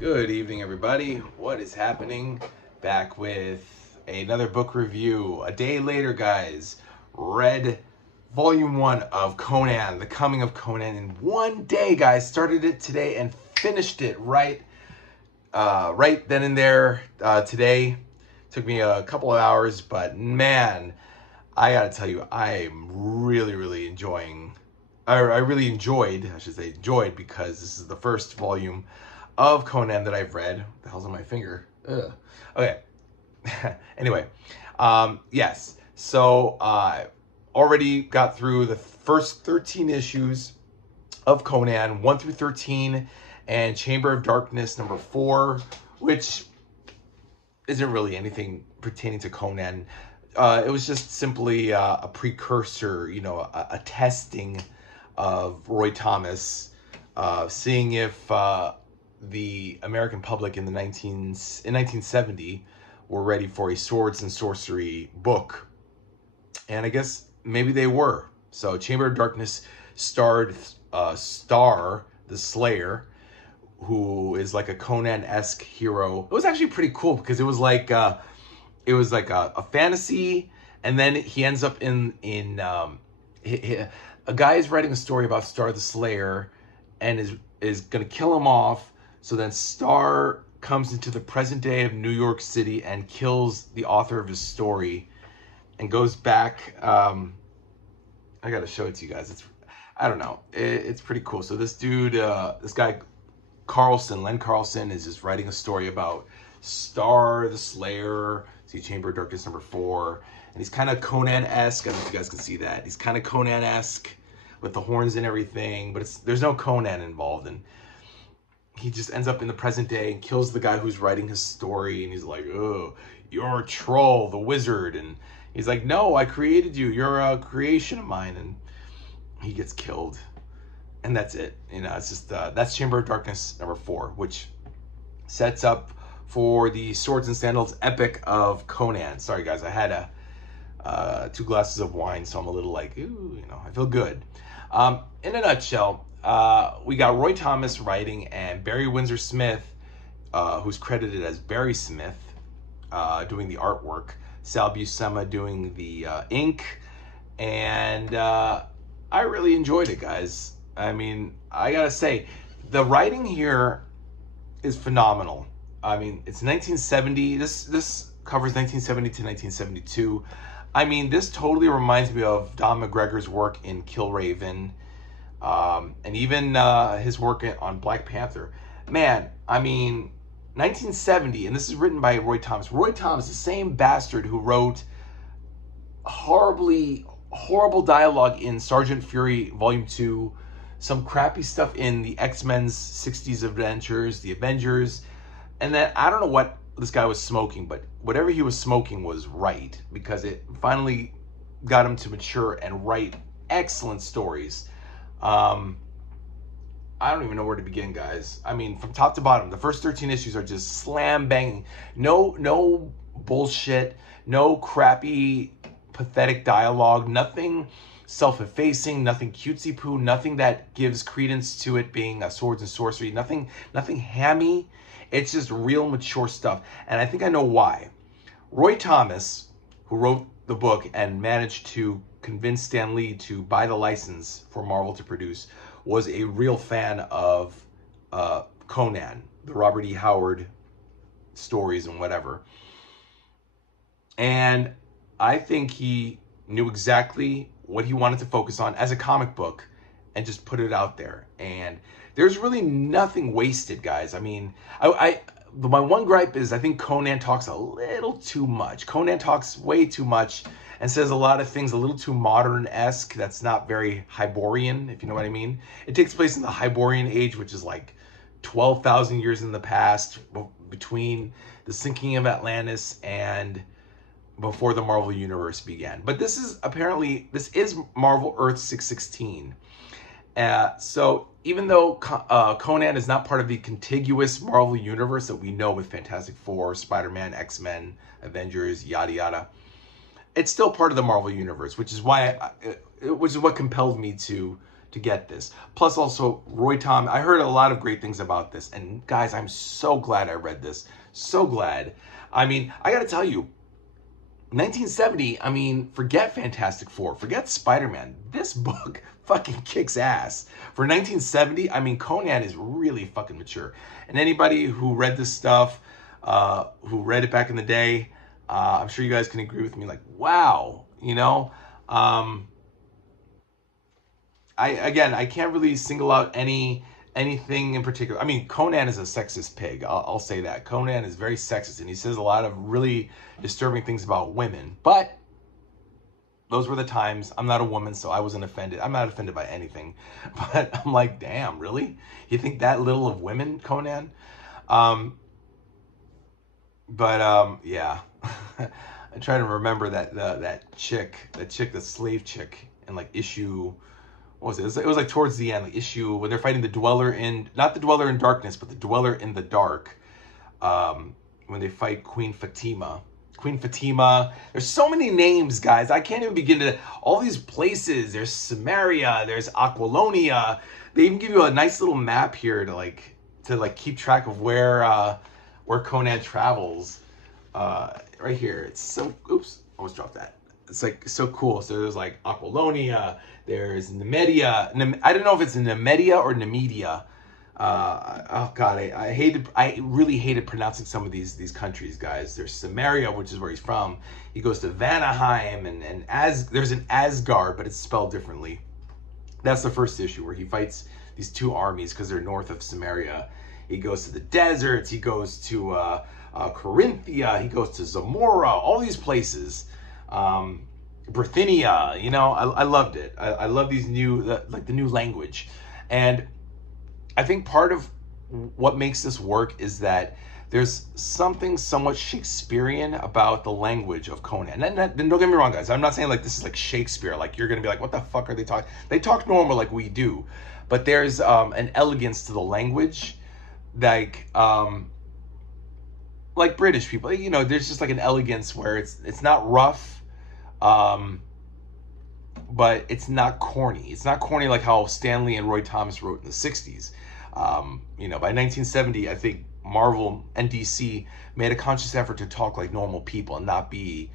Good evening, everybody. What is happening? Back with another book review. A day later, guys. Read Volume 1 of Conan, The Coming of Conan in one day, guys. Started it today and finished it right then and there today. Took me a couple of hours, but man, I gotta tell you, I'm really enjoying. I really enjoyed, I should say, enjoyed, because this is the first volume of Conan that I've read. What the hell's on my finger? Ugh. Okay. Anyway, yes. So already got through the first 13 issues of Conan, 1 through 13, and Chamber of Darkness number 4, which isn't really anything pertaining to Conan. It was just simply a precursor, a testing of Roy Thomas, seeing if the American public in 1970 were ready for a swords and sorcery book. And I guess maybe they were. So Chamber of Darkness starred Star the Slayer, who is like a Conan-esque hero. It was actually pretty cool because it was like a fantasy, and then he ends up in a guy is writing a story about Star the Slayer and is gonna kill him off. So then Star comes into the present day of New York City and kills the author of his story and goes back. I gotta show it to you guys. I don't know. It's pretty cool. So this dude, this guy, Len Carlson, is just writing a story about Star the Slayer. See Chamber of Darkness number 4. And he's kind of Conan-esque. I don't know if you guys can see that. He's kind of Conan-esque with the horns and everything, but there's no Conan involved. And he just ends up in the present day and kills the guy who's writing his story. And he's like, oh, you're a troll, the wizard. And he's like, no, I created you. You're a creation of mine. And he gets killed. And that's it. It's just, that's Chamber of Darkness number 4, which sets up for the Swords and Sandals epic of Conan. Sorry, guys, I had 2 glasses of wine, so I'm a little like, ooh, I feel good. In a nutshell, we got Roy Thomas writing and Barry Windsor Smith, who's credited as Barry Smith, doing the artwork. Sal Buscema doing the ink, and I really enjoyed it, guys. I mean, I gotta say, the writing here is phenomenal. I mean, it's 1970. This covers 1970 to 1972. I mean, this totally reminds me of Don McGregor's work in Killraven, and even his work on Black Panther. Man, I mean, 1970, and this is written by Roy Thomas. Roy Thomas, the same bastard who wrote horrible dialogue in Sergeant Fury Volume 2, some crappy stuff in the X-Men's 60s adventures, the Avengers, and then I don't know what this guy was smoking, but whatever he was smoking was right, because it finally got him to mature and write excellent stories. I don't even know where to begin, guys. I mean, from top to bottom, the first 13 issues are just slam banging. No bullshit, no crappy, pathetic dialogue, nothing self-effacing, nothing cutesy poo, nothing that gives credence to it being a swords and sorcery, nothing hammy. It's just real mature stuff. And I think I know why. Roy Thomas, who wrote the book and managed to convince Stan Lee to buy the license for Marvel to produce, was a real fan of Conan, the Robert E. Howard stories and whatever. And I think he knew exactly what he wanted to focus on as a comic book and just put it out there. And there's really nothing wasted, guys. I mean, my one gripe is I think Conan talks a little too much. Conan talks way too much and says a lot of things a little too modern-esque. That's not very Hyborian, if you know what I mean. It takes place in the Hyborian age, which is like 12,000 years in the past, between the sinking of Atlantis and before the Marvel Universe began. But this is Marvel Earth 616. So even though Conan is not part of the contiguous Marvel Universe that we know with Fantastic Four, Spider-Man, X-Men, Avengers, yada yada, it's still part of the Marvel Universe, which is why which is what compelled me to to get this. Plus also Roy Thomas. I heard a lot of great things about this. And guys, I'm so glad I read this. So glad. I mean, I got to tell you, 1970, I mean, forget Fantastic Four, forget Spider-Man. This book fucking kicks ass. For 1970, I mean, Conan is really fucking mature. And anybody who read this stuff, who read it back in the day, I'm sure you guys can agree with me, like, wow, you know? I can't really single out anything in particular. I mean, Conan is a sexist pig. I'll say that. Conan is very sexist, and he says a lot of really disturbing things about women. But those were the times. I'm not a woman, so I wasn't offended. I'm not offended by anything. But I'm like, damn, really? You think that little of women, Conan? Yeah. I'm trying to remember that chick, the slave chick, in like issue. What was it? It was like towards the end, like issue when they're fighting the Dweller in, not the Dweller in Darkness, but the Dweller in the Dark. When they fight Queen Fatima. Queen Fatima. There's so many names, guys. I can't even begin to, all these places. There's Samaria, there's Aquilonia. They even give you a nice little map here to keep track of where Conan travels. Right here. It's so, oops, almost dropped that. It's like so cool. So there's like Aquilonia, there's Nemedia. I don't know if it's Nemedia or Nemedia. Oh god, I really hated pronouncing some of these countries, guys. There's Samaria, which is where he's from. He goes to Vanaheim, and there's an Asgard, but it's spelled differently. That's the first issue where he fights these two armies because they're north of Samaria. He goes to the deserts. He goes to Corinthia. He goes to Zamora. All these places. Bithynia, you know, I loved it. I love these new, the new language. And I think part of what makes this work is that there's something somewhat Shakespearean about the language of Conan. And don't get me wrong, guys. I'm not saying like this is like Shakespeare. Like you're going to be like, what the fuck are they talking? They talk normal like we do. But there's an elegance to the language like British people. You know, there's just like an elegance where it's not rough. But it's not corny. It's not corny like how Stanley and Roy Thomas wrote in the 60s. You know, by 1970, I think Marvel and DC made a conscious effort to talk like normal people and not be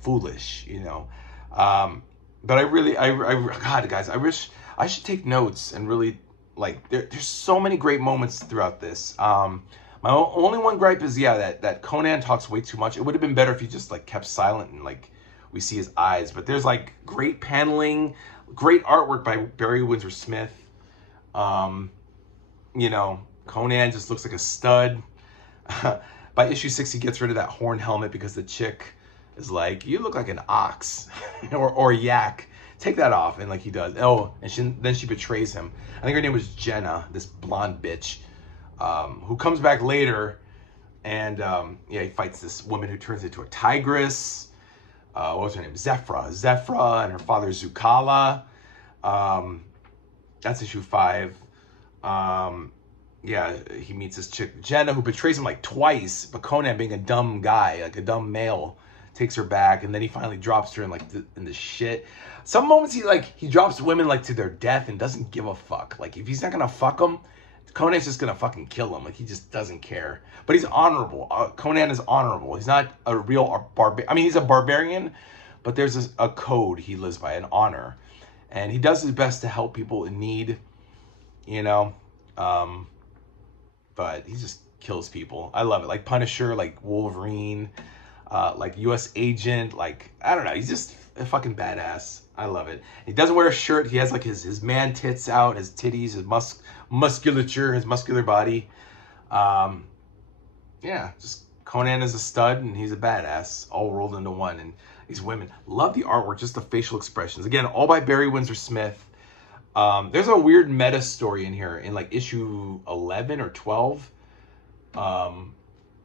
foolish, you know. But God, guys, I wish I should take notes and really, like, there's so many great moments throughout this. My only one gripe is, yeah, that Conan talks way too much. It would have been better if he just like kept silent and like we see his eyes. But there's like great paneling, great artwork by Barry Windsor Smith. You know, Conan just looks like a stud. By issue 6, he gets rid of that horn helmet because the chick is like, you look like an ox or yak. Take that off. And like he does. Oh, and then she betrays him. I think her name was Jenna, this blonde bitch. Who comes back later, and yeah, he fights this woman who turns into a tigress. What was her name? Zephra, and her father Zucala. That's issue 5. Yeah, he meets this chick Jenna who betrays him like twice, but Conan, being a dumb guy, like a dumb male, takes her back, and then he finally drops her in like in the shit. Some moments he drops women like to their death and doesn't give a fuck. Like if he's not gonna fuck them, Conan's just gonna fucking kill him. Like he just doesn't care. But he's honorable. Conan is honorable. He's not a real barbarian. I mean, he's a barbarian, but there's a code he lives by, an honor, and he does his best to help people in need. You know, but he just kills people. I love it. Like Punisher, like Wolverine, like U.S. Agent. Like I don't know. He's just a fucking badass. I love it. He doesn't wear a shirt. He has like his man tits out, his titties, his musculature, his muscular body. Yeah, just Conan is a stud and he's a badass, all rolled into one. And these women, love the artwork, just the facial expressions. Again, all by Barry Windsor Smith. There's a weird meta story in here in like issue 11 or 12. Oh,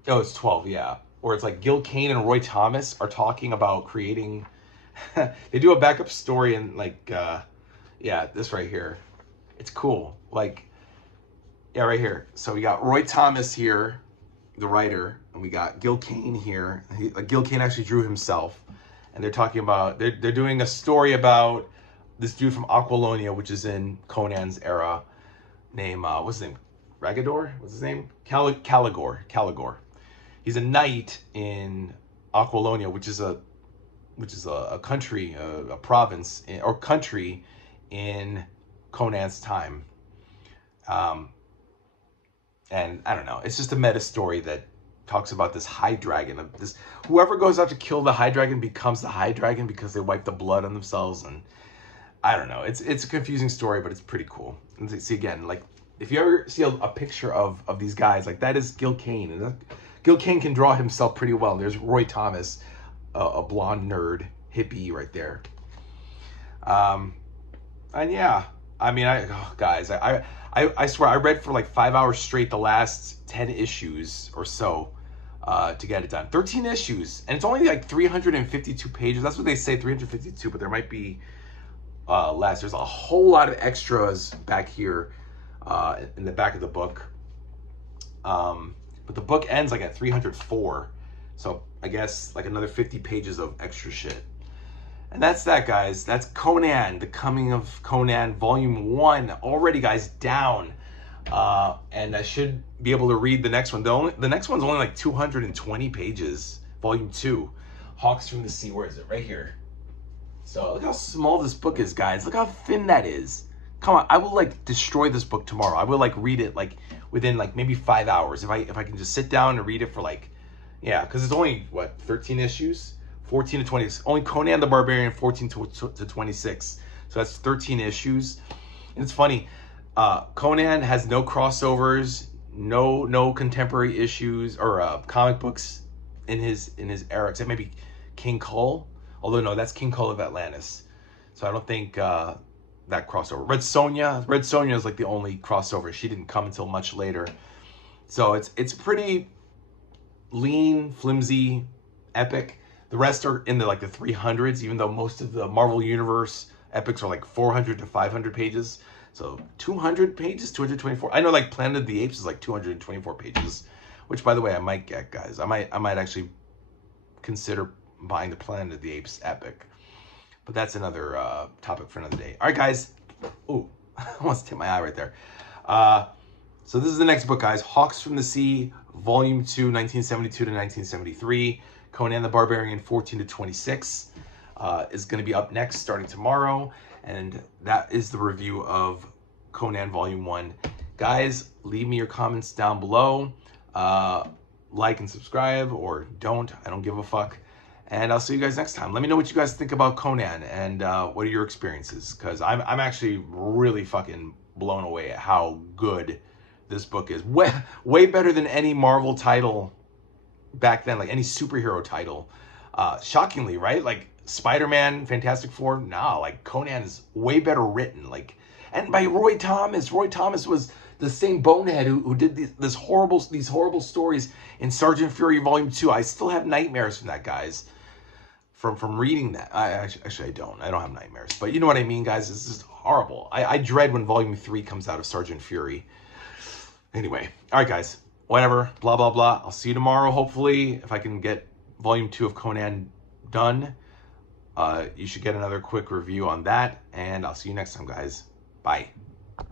it's 12, yeah. Where it's like Gil Kane and Roy Thomas are talking about creating. They do a backup story and like, yeah, this right here. It's cool. Like, yeah, right here. So we got Roy Thomas here, the writer, and we got Gil Kane here. Gil Kane actually drew himself, and they're talking about they're doing a story about this dude from Aquilonia, which is in Conan's era, named what's his name? Ragador? What's his name? Caligor. He's a knight in Aquilonia, which is a country, a province or country in Conan's time. And I don't know, it's just a meta story that talks about this high dragon. This whoever goes out to kill the high dragon becomes the high dragon because they wipe the blood on themselves, and I don't know. It's a confusing story, but it's pretty cool. And see again, like if you ever see a picture of these guys, like that is Gil Kane, and Gil Kane can draw himself pretty well. There's Roy Thomas, a blonde nerd hippie right there. And yeah, I mean, guys, I swear I read for like 5 hours straight the last 10 issues or so to get it done. 13 issues, and it's only like 352 pages. That's what they say, 352, but there might be less. There's a whole lot of extras back here in the back of the book. But the book ends like at 304. So I guess like another 50 pages of extra shit. And that's that, guys. That's Conan, The Coming of Conan, Volume 1. Already, guys, down. And I should be able to read the next one. The next one's only like 220 pages. Volume 2. Hawks from the Sea. Where is it? Right here. So look how small this book is, guys. Look how thin that is. Come on, I will like destroy this book tomorrow. I will like read it like within like maybe 5 hours. If I can just sit down and read it for like, yeah, because it's only, what, 13 issues? 14 to 20, only Conan the Barbarian 14 to 26. So that's 13 issues. And it's funny, Conan has no crossovers, no contemporary issues or comic books in his era, except maybe King Kull. Although no, that's King Kull of Atlantis. So I don't think that crossover. Red Sonja is like the only crossover. She didn't come until much later. So it's pretty lean, flimsy, epic. The rest are in the 300s, even though most of the Marvel Universe epics are like 400 to 500 pages. So 200 pages, 224. I know like Planet of the Apes is like 224 pages, which by the way I might get, guys. I might actually consider buying the Planet of the Apes epic. But that's another topic for another day. All right, guys. Ooh, I almost hit my eye right there. So this is the next book, guys. Hawks from the Sea, Volume 2, 1972 to 1973. Conan the Barbarian 14 to 26 is going to be up next starting tomorrow. And that is the review of Conan Volume 1. Guys, leave me your comments down below. Like and subscribe, or don't. I don't give a fuck. And I'll see you guys next time. Let me know what you guys think about Conan and what are your experiences. Because I'm actually really fucking blown away at how good this book is. Way better than any Marvel title back then, like any superhero title. Shockingly, right? Like Spider-Man, Fantastic Four, nah, like Conan is way better written. Like, and by Roy Thomas. Roy Thomas was the same bonehead who did these horrible stories in Sergeant Fury Volume 2. I still have nightmares from that, guys. From reading that. Actually, I don't have nightmares, but you know what I mean, guys. It's just horrible. I dread when Volume 3 comes out of Sergeant Fury. Anyway, all right, guys. Whatever, blah, blah, blah. I'll see you tomorrow, hopefully, if I can get Volume 2 of Conan done. You should get another quick review on that, and I'll see you next time, guys. Bye.